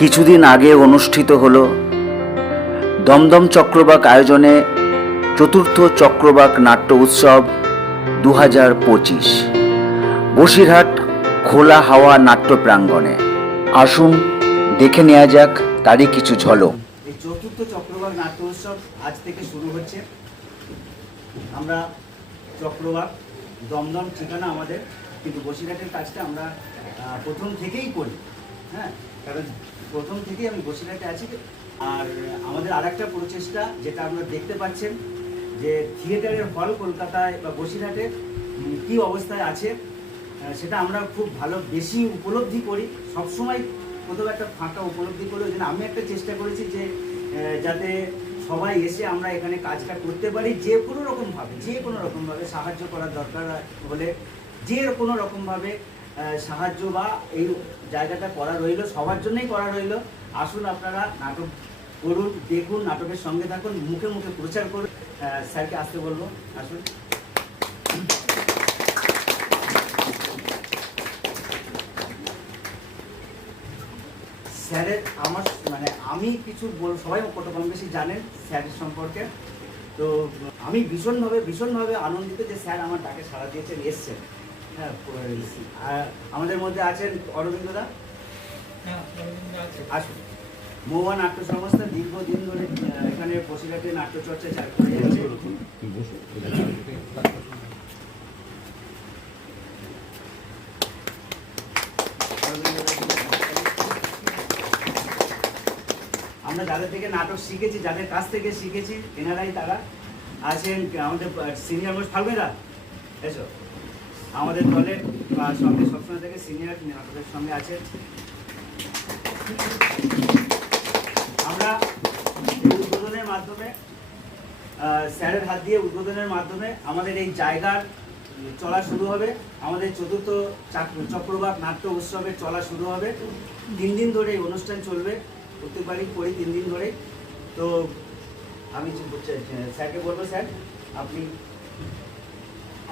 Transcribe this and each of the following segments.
কিছুদিন আগে অনুষ্ঠিত হল দমদম চক্রবাক আয়োজনে চতুর্থ চক্রবাক নাট্য উৎসব 2025 বসিরহাট খোলা হাওয়া নাট্য প্রাঙ্গণে। আসুন দেখে নেওয়া যাক তারই কিছু ঝলক। এই চতুর্থ চক্রবাক নাট্য উৎসব আজ থেকে শুরু হচ্ছে। আমরা চক্রবাক দমদম ঠিকানা আমাদের, কিন্তু বসিরহাটের কাজটা আমরা প্রথম থেকেই করি। হ্যাঁ, কারণ প্রথম থেকেই আমি বসিরহাটে আছি। আর আমাদের আর একটা প্রচেষ্টা যেটা আপনারা দেখতে পাচ্ছেন, যে থিয়েটারের হল কলকাতায় বা বসিরহাটে কী অবস্থায় আছে সেটা আমরা খুব ভালো বেশি উপলব্ধি করি। সবসময় কোথাও একটা ফাঁকা উপলব্ধি করি। ওই জন্য আমি একটা চেষ্টা করেছি যে যাতে সবাই এসে আমরা এখানে কাজটা করতে পারি, যে কোনো রকমভাবে সাহায্য করার দরকার হলে যে কোনো রকমভাবে সাহায্য বা এই জায়গাটা করা রইল, সবার জন্যই করা রইল। আসুন আপনারা নাটক করুন, দেখুন, নাটকের সঙ্গে থাকুন, মুখে মুখে প্রচার করুন। স্যারকে আসতে বলবো, আসুন। স্যারের আমার আমি কিছু সবাই কত কম বেশি জানেন স্যারের সম্পর্কে। তো আমি ভীষণভাবে আনন্দিত যে স্যার আমার ডাকে সাড়া দিয়েছেন, এসছেন। হ্যাঁ, আর আমাদের মধ্যে আছেন অরবিন্দদা। আসুন। মহুয়া নাট্য সংস্থা দীর্ঘদিন ধরে এখানে বসিরহাটে নাট্যচর্চা চালু করে যাচ্ছে। আমরা যাদের থেকে নাটক শিখেছি, যাদের কাছ থেকে শিখেছি, এনারাই তারা আছেন। আমাদের সিনিয়র মোস্ট ফালমেরা, এসো আমাদের দলের সঙ্গে সবসময় থেকে সিনিয়র নাটকের সঙ্গে আছে। আমরা উদ্বোধনের মাধ্যমে, স্যারের হাত দিয়ে উদ্বোধনের মাধ্যমে আমাদের এই জায়গার চলা শুরু হবে। আমাদের চতুর্থ চক্রবাক নাট্য উৎসবের চলা শুরু হবে। 3 দিন ধরে এই অনুষ্ঠান চলবে, প্রত্যেকবারই করি 3 দিন ধরে। তো আমি স্যারকে বলবো, স্যার আপনি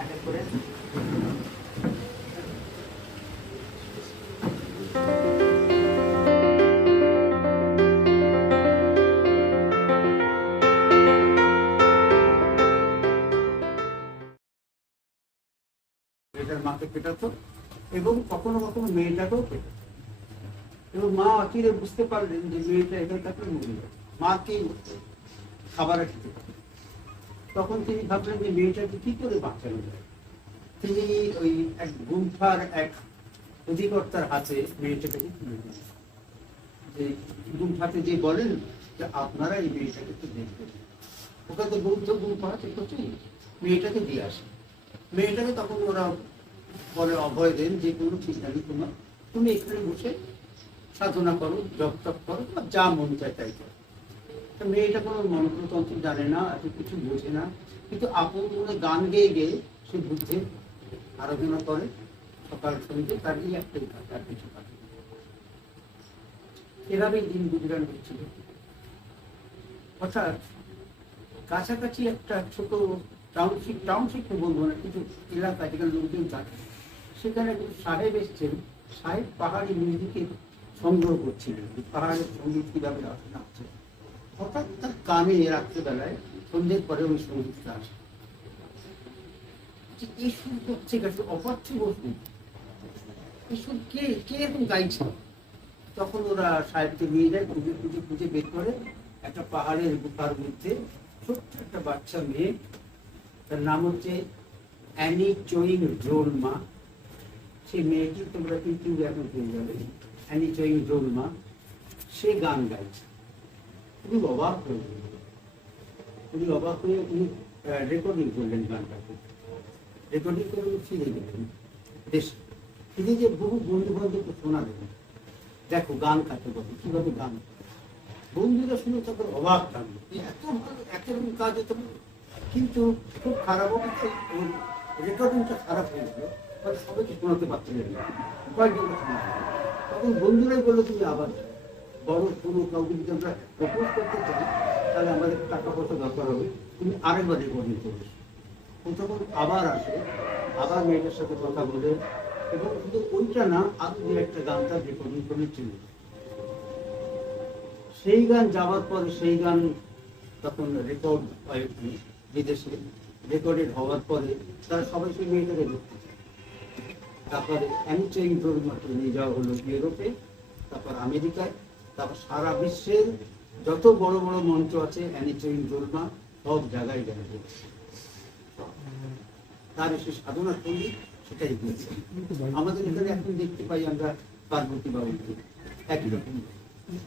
এক এক করে মেয়েটার মাকে পেটাতো এবং কখনো কখনো মেয়েটাকেও পেটাতো। এবং মা আখিরে বুঝতে পারলেন যে মেয়েটা এখানে তাকে মরে যাবে, মাকে খাবার খেতে পারে। তখন তিনি ভাবলেন যে মেয়েটাকে কি করে বাঁচানো যায়। তিনি ওই এক গুম্ফার এক অধিকর্তার হাতে মেয়েটাকে তুলে দিলেন। যে গুম্ফাতে যে বলেন যে আপনারা এই মেয়েটাকে একটু দেখবেন, ওখানে তো বৌদ্ধ গুম্ফা আছে, প্রচুর, মেয়েটাকে দিয়ে আসে। মেয়েটাকে তখন ওরা বলে, অভয় দেন যে কোনো চিন্তা নেই তোমার, তুমি এখানে বসে সাধনা করো, জপ টপ করো, বা যা মন চায় তাই করো। মেয়েটা কোনো মন্ত্রতন্ত্র জানে না, এত কিছু বোঝে না, কিন্তু আপন মনে গান গেয়ে গেয়ে সে বুদ্ধে আরাধনা করে সকাল সন্ধ্যে। তার এই একটাই কাজ, আর কিছু কাজ। এভাবেই দিন গুজরান হচ্ছিল। অর্থাৎ কাছাকাছি একটা ছোট টাউনশিপ বলবো না, কিছু এলাকা যেখানে লোকজন থাকে, সেখানে সাহেব এসছেন। সাহেব পাহাড়ি মিউজিকের সংগ্রহ করছিলেন, পাহাড়ের সঙ্গীত কীভাবে আসছে। হঠাৎ তার কানে রাত্রেবেলায় সন্ধ্যের পরে ওই সঙ্গীতটা আসে। এই সুর করছে অপার্থিব বস্তু, এই সুর কে এরকম গাইছে। তখন ওরা সাহেবকে নিয়ে যায়, খুঁজে বের করে একটা পাহাড়ের গুফার মধ্যে ছোট্ট একটা বাচ্চা মেয়ে, তার নাম হচ্ছে অ্যানি চোয়িং জোলমা। সেই মেয়েটি তোমরা কিন্তু এখন পেয়ে যাবে, অ্যানি চোয়িং জোলমা। সে গান গাইছে। খুবই অবাক হয়ে উনি রেকর্ডিং করলেন গানটাকে। রেকর্ডিং করে উনি ফিরে গেলেন দেশে। ফিরে যে বহু বন্ধু বান্ধবকে শোনা দেবেন, দেখো গান কাকে বলে, কীভাবে গান। বন্ধুরা শুনে তখন অবাক থাকবে, এত ভালো একরকম কাজ হতো। কিন্তু খুব খারাপ অবস্থা, রেকর্ডিংটা খারাপ হয়ে গেল, ফলে সবাইকে শোনাতে পারছিলেন না, কয়েকজন শোনা। তখন বন্ধুরাই বললো, তুমি আবার বড় কোনো কাউকে যদি আমরা প্রপোজ করতে চাই, তাহলে আমাদের টাকা পয়সা দরকার হবে, তুমি আরেকবার রেকর্ডিং করবে। ও তখন আবার আসে, আবার মেয়েটার সাথে কথা বলে, এবং শুধু ওইটা না, আরো দু একটা গান তার রেকর্ডিং করে ছিল। সেই গান যাওয়ার পরে সেই গান তখন রেকর্ড হয় বিদেশে, রেকর্ডেড হওয়ার পরে তারা সবাই সেই মেয়েটাকে দেখতে চায়। তারপরে অ্যানিচা ইন্দ্রমাকে নিয়ে যাওয়া হলো ইউরোপে, তারপর আমেরিকায়, তারপর সারা বিশ্বের যত বড় বড় মঞ্চ আছে অ্যানিচা ইন্দ্রমা সব জায়গায় গান করছে। তার সে সাধনা সঙ্গীত সেটাই হয়েছে। আমাদের এখানে এখন দেখতে পাই আমরা পার্বতী বাবুকে একই রকম,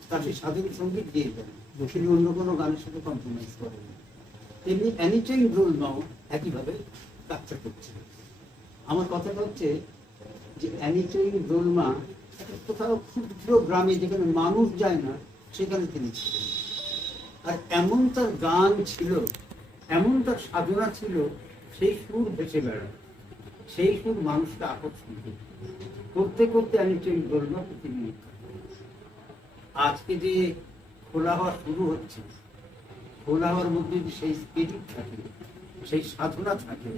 তার সেই সাধনা সঙ্গীত দিয়ে দেন, তিনি অন্য কোনো গানের সাথে কম্প্রোমাইজ করেন। তেমনি অ্যানিচা ইন্দ্রমাও একইভাবে কাজটা করছে। আমার কথাটা হচ্ছে যে অ্যানিচা ইন্দ্রমা কোথাও ক্ষুদ্র গ্রামে যেখানে মানুষ যায় না সেখানে তিনি ছিলেন। আর এমন তার গান ছিল, এমন তার সাধনা ছিল, সেই সুর ভেসে বেড়ায়, সেই সুর মানুষকে আকর্ষণ করতে করতে অ্যানিচা ইন্দ্রমা পৃথিবী। আজকে যে খোলা হওয়া শুরু হচ্ছে, খোলা হওয়ার মধ্যে যদি সেই স্পিরিট থাকে, সেই সাধনা থাকে,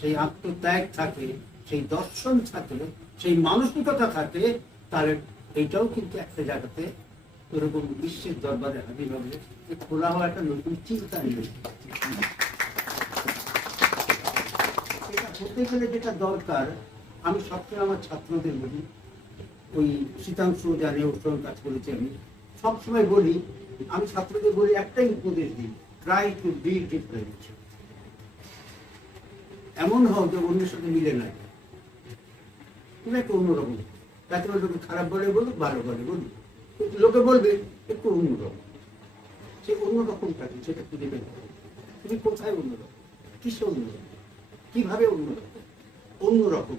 সেই আত্মত্যাগ থাকে, সেই দর্শন থাকে, সেই মানসিকতা থাকে, তাহলে এইটাও কিন্তু একটা জায়গাতে এরকম বিশ্বের দরবারে হাজির হবে। খোলা হওয়া একটা নতুন চিন্তা নিয়ে এটা হতে গেলে যেটা দরকার, আমি সবসময় আমার ছাত্রদের বলি, ওই শীতাংশু জানে ওর সঙ্গে কাজ করেছি আমি, সবসময় বলি, আমি ছাত্রদের বলি একটাই উপদেশ দিই, ট্রাই টু বি ডিফারেন্ট। এমন হও যে অন্যের সাথে মিলে না, তুমি একটু অন্যরকম। তাতে লোকে খারাপ বলে বলুক, ভালো বলে বলুক, লোকে বলবে একটু অন্যরকম। সে অন্যরকমটাকে সেটা খুঁজে বের করো। তুমি কোথায় অন্যরকম, কিসে অন্যরকম, কিভাবে অন্যরকম? অন্যরকম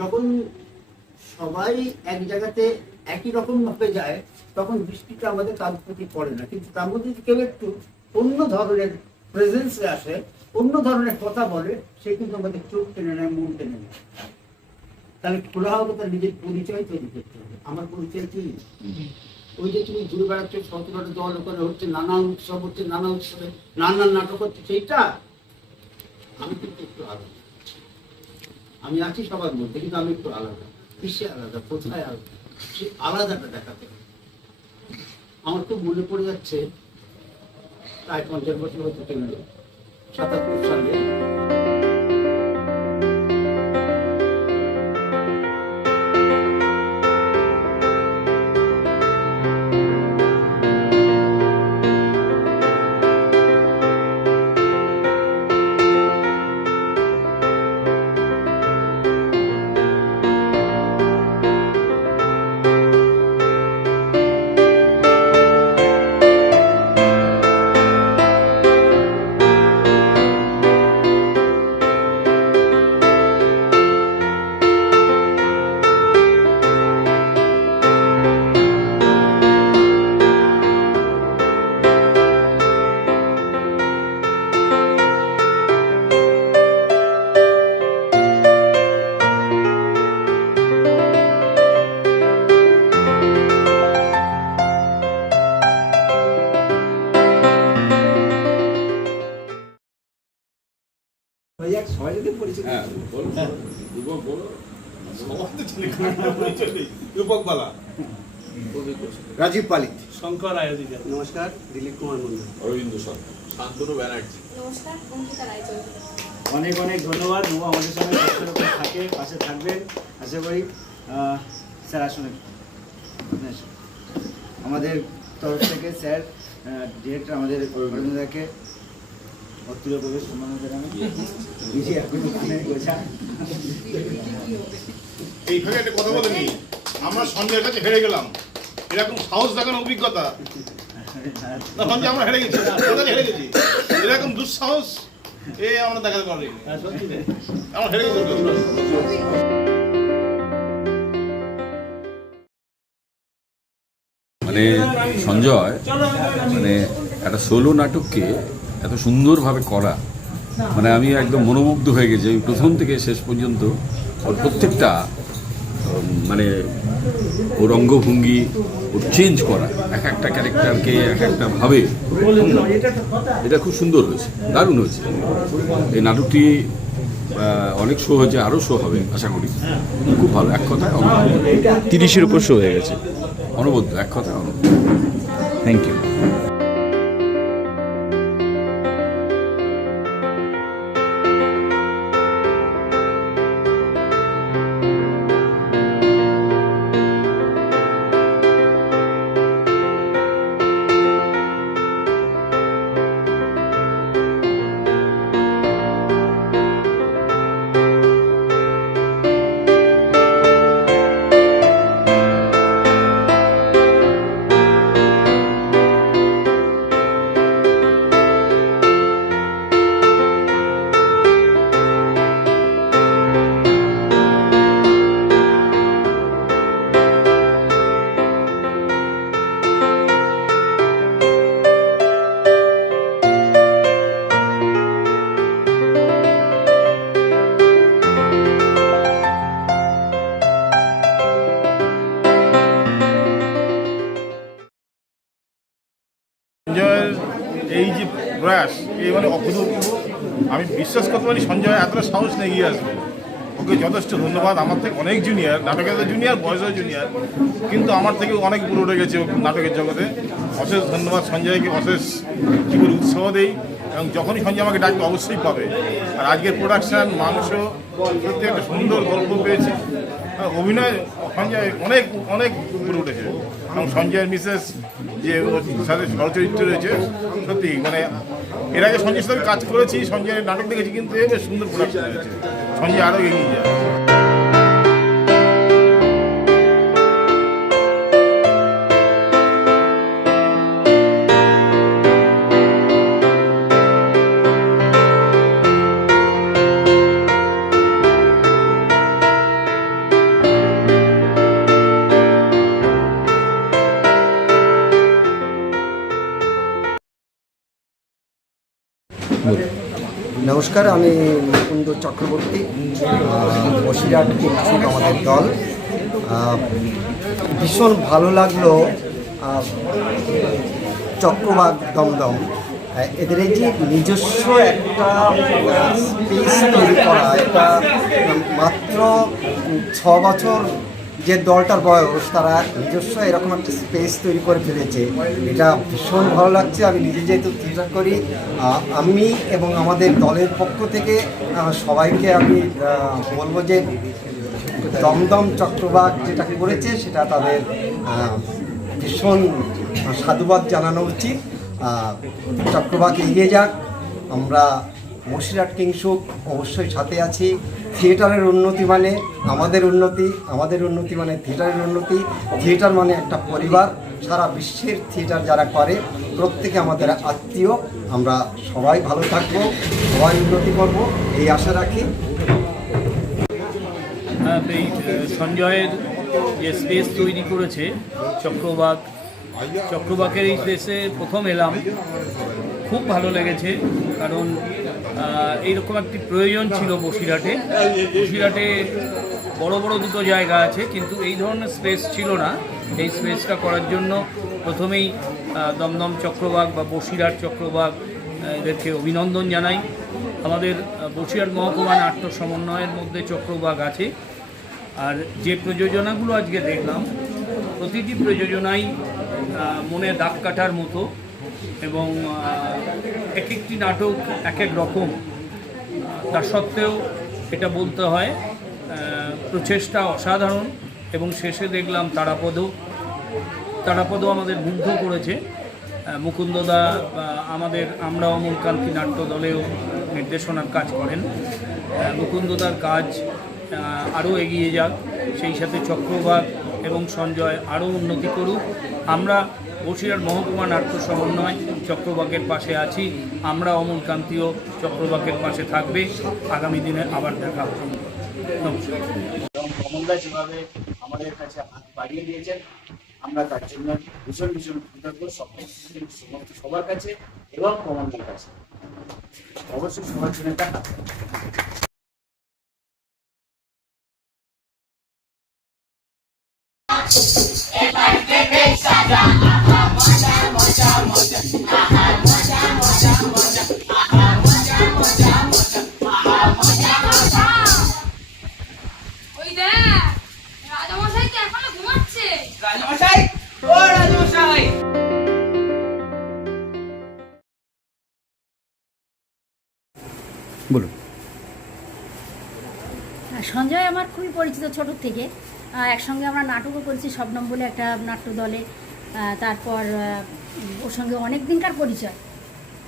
যখন সবাই এক জায়গাতে একই রকম ভাবে যায়, তখন দৃষ্টিটা আমাদের তার প্রতি পড়ে না। কিন্তু তার মধ্যে যদি কেউ একটু অন্য ধরনের প্রেজেন্সে আসে, অন্য ধরনের কথা বলে, সে কিন্তু আমাদের চোখ টেনে নেয়, মন টেনে নেয়। তাহলে খোলা হবে, তার নিজের পরিচয় তৈরি করতে হবে। আমার পরিচয় কি? ওই যে তুমি ঘুরে বেড়াচ্ছ, সতেরোটা দল ওখানে হচ্ছে, নানা উৎসব হচ্ছে, নানা উৎসবে নানান নাটক হচ্ছে, সেইটা আমি কিন্তু একটু আলাদা। আমি আছি সবার মধ্যে, কিন্তু আমি একটু আলাদা। কিসে আলাদা, কোথায় আলাদা, সেই আলাদাটা দেখাতে হবে। আমার খুব মনে পড়ে যাচ্ছে, প্রায় 50 বছর হতে চলল, 77 সালে রাজীব পালিত, শঙ্কর আয়োজিকা, নমস্কার, দিলীপ কুমার মন্ডল, অরবিন্দ সরকার, শান্তনু ব্যানার্জি। নমস্কার, অঙ্কিতা রায়চৌধুরী। অনেক অনেক ধন্যবাদ। ও আমাদের সঙ্গে থাকে, পাশে থাকবেন আশা করি। স্যার আসুন, আমাদের তরফ থেকে স্যার ডিরেক্টর আমাদের অরবিন্দদাকে অতুল প্রবেশ সম্মান জানানো। এইভাবে একটা কথা বলেনি, আমরা সঞ্জয়ের কাছে হেরে গেলাম, এরকম সাহস দেখানো অভিজ্ঞতা না, সঞ্জয় আমরা হেরে গেছি, হেরে গেছি, এরকম দুঃসাহস আমরা দেখাতে পারি, আমরা হেরে গেছি। মানে সঞ্জয় মানে একটা সোলো নাটককে এত সুন্দরভাবে করা, মানে আমি একদম মনোমুগ্ধ হয়ে গেছি। আমি প্রথম থেকে শেষ পর্যন্ত ওর প্রত্যেকটা মানে ওর অঙ্গভঙ্গি, ওর চেঞ্জ করা, এক একটা ক্যারেক্টারকে এক একটা ভাবে, এটা খুব সুন্দর হয়েছে, দারুণ হয়েছে। এই নাটকটি অনেক শো হয়েছে, আরও শো হবে আশা করি। খুব ভালো, এক কথায় 30-এর উপর শো হয়ে গেছে, অনবদ্য, এক কথায় অনবদ্য। Thank you. সঞ্জয়ের এই যে প্রয়াস এই মানে অদ্ভুত, আমি বিশ্বাস করতে পারি সঞ্জয় এতটা সাহস নিয়ে এগিয়ে আসবে। ওকে যথেষ্ট ধন্যবাদ। আমার থেকে অনেক জুনিয়র, নাটকের জুনিয়র, বয়সের জুনিয়র, কিন্তু আমার থেকে অনেক উপরে উঠে গেছে ও নাটকের জগতে। অশেষ ধন্যবাদ সঞ্জয়কে, অশেষ কী করে উৎসাহ দেই, এবং যখনই সঞ্জয় আমাকে ডাকবে অবশ্যই পাবে। আর আজকের প্রোডাকশান, মাংস, সত্যি একটা সুন্দর গল্প পেয়েছি। অভিনয় সঞ্জয় অনেক অনেক উপরে উঠেছে, এবং সঞ্জয়ের মিসেস যে ওর সাথে চরিত্র রয়েছে, সত্যি মানে এর আগে সঞ্জয়ের সাথে কাজ করেছি, সঞ্জয়ের নাটক দেখেছি, কিন্তু এ বেশ সুন্দর প্রোডাকশন হয়েছে। সঞ্জয় আরও এগিয়ে যায়। নমস্কার, আমি মুকুন্দ চক্রবর্তী, বসিরহাট কিংসুক আমাদের দল। ভীষণ ভালো লাগলো চক্রবাক দমদম, এদের এই যে নিজস্ব একটা স্পেস তৈরি করা, এটা মাত্র 6 বছর যে দলটার বয়স, তারা নিজস্ব এরকম একটা স্পেস তৈরি করে ফেলেছে। এটা ভীষণ ভালো লাগছে। আমি নিজে যেহেতু থিয়েটার করি, আমি এবং আমাদের দলের পক্ষ থেকে সবাইকে আমি বলবো যে দমদম চক্রবাক যেটা করেছে সেটা তাদের ভীষণ সাধুবাদ জানানো উচিত। চক্রবাক এগিয়ে যাক, আমরা বসিরহাট কিংসুক অবশ্যই সাথে আছি। থিয়েটারের উন্নতি মানে আমাদের উন্নতি, আমাদের উন্নতি মানে থিয়েটারের উন্নতি। থিয়েটার মানে একটা পরিবার, সারা বিশ্বের থিয়েটার যারা করে প্রত্যেকে আমাদের আত্মীয়। আমরা সবাই ভালো থাকবো, সবাই উন্নতি করব, এই আশা রাখি। এই সঞ্জয়ের যে স্পেস তৈরি করেছে চক্রবাক, চক্রবাকের এই স্পেসে প্রথম এলাম, খুব ভালো লেগেছে। কারণ এইরকম একটি প্রয়োজন ছিল বসিরহাটে। বসিরহাটে বড় বড় দুটো জায়গা আছে, কিন্তু এই ধরনের স্পেস ছিল না। এই স্পেসটা করার জন্য প্রথমেই দমদম চক্রবাক বা বসিরহাট চক্রবাক এদেরকে অভিনন্দন জানাই। আমাদের বসিরহাট মহকুমা নাট্য সমন্বয়ের মধ্যে চক্রবাক আছে। আর যে প্রযোজনাগুলো আজকে দেখলাম, প্রতিটি প্রযোজনাই মনে দাগ কাটার মতো, এবং এক একটি নাটক এক এক রকম। তা সত্ত্বেও এটা বলতে হয় প্রচেষ্টা অসাধারণ। এবং শেষে দেখলাম তারাপদ আমাদের মুগ্ধ করেছে। মুকুন্দদা আমাদের আমরা অমলকান্তি নাট্য দলেও নির্দেশনার কাজ করেন। মুকুন্দদার কাজ আরও এগিয়ে যাক, সেই সাথে চক্রবাক এবং সঞ্জয় আরও উন্নতি করুক। আমরা বসিরহাট মহকুমা নাট্য সমন্বয় চক্রবাকের পাশে আছি। আমরা অমলকান্তিও চক্রবাকের পাশে থাকবে। আগামী দিনে আবার দেখা হবে। নমস্কার। কমলদা যেভাবে আমাদের কাছে হাত বাড়িয়ে দিয়েছেন, আমরা তার জন্য ভীষণ ভীষণ কৃতজ্ঞ সবার কাছে এবং কমলদার কাছে। অবশ্যই সবার জন্য একটা হাত। ওই দেখ, রাজামশাই তো এখনো ঘুমাচ্ছে। রাজমশাই, ও রাজমশাই। বলুন। সঞ্জয় আমার খুবই পরিচিত ছোটোর থেকে। একসঙ্গে আমরা নাটকও করেছি শবনম বলে একটা নাট্য দলে। তারপর ওর সঙ্গে অনেক দিনকার পরিচয়,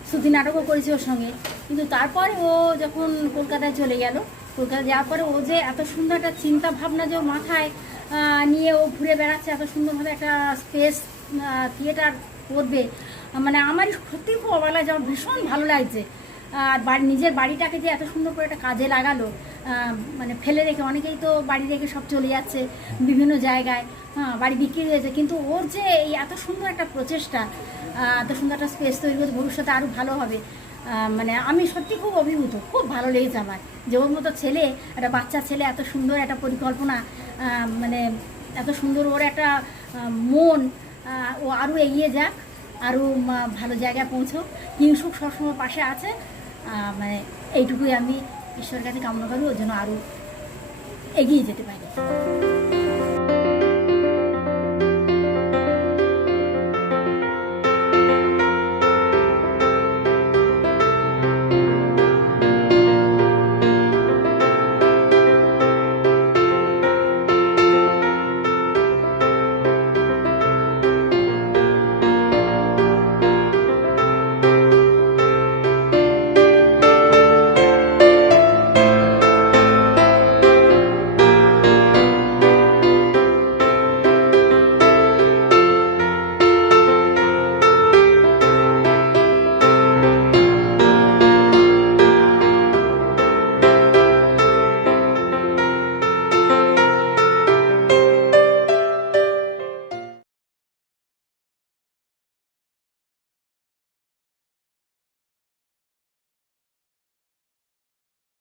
শ্রুতি নাটকও করেছি ওর সঙ্গে। কিন্তু তারপরে ও যখন কলকাতায় চলে গেল, কলকাতায় যাওয়ার পরে ও যে এত সুন্দর একটা চিন্তা ভাবনা যে ওর মাথায় নিয়ে ও ঘুরে বেড়াচ্ছে, এত সুন্দরভাবে একটা স্পেস থিয়েটার করবে, মানে আমারই সত্যিই খুব অবাক লাগছে, আমার ভীষণ ভালো লাগছে। আর নিজের বাড়িটাকে যে এত সুন্দর করে একটা কাজে লাগালো, মানে ফেলে রেখে, অনেকেই তো বাড়ি রেখে সব চলে যাচ্ছে বিভিন্ন জায়গায়, বাড়ি বিক্রি হয়েছে, কিন্তু ওর যে এই এত সুন্দর একটা প্রচেষ্টা, এত সুন্দর একটা স্পেস তৈরি করতে, ভবিষ্যতে আরও ভালো হবে। মানে আমি সত্যি খুব অভিভূত, খুব ভালো লেগেছে আমার যে ওর মতো ছেলে, একটা বাচ্চা ছেলে, এত সুন্দর একটা পরিকল্পনা, মানে এত সুন্দর ওর একটা মন, ও আরও এগিয়ে যাক, আরও ভালো জায়গায় পৌঁছোক। কিংসুক সবসময় পাশে আছে, মানে এইটুকুই আমি ঈশ্বরের কাছে কামনা করি, ওর জন্য আরও এগিয়ে যেতে পারি।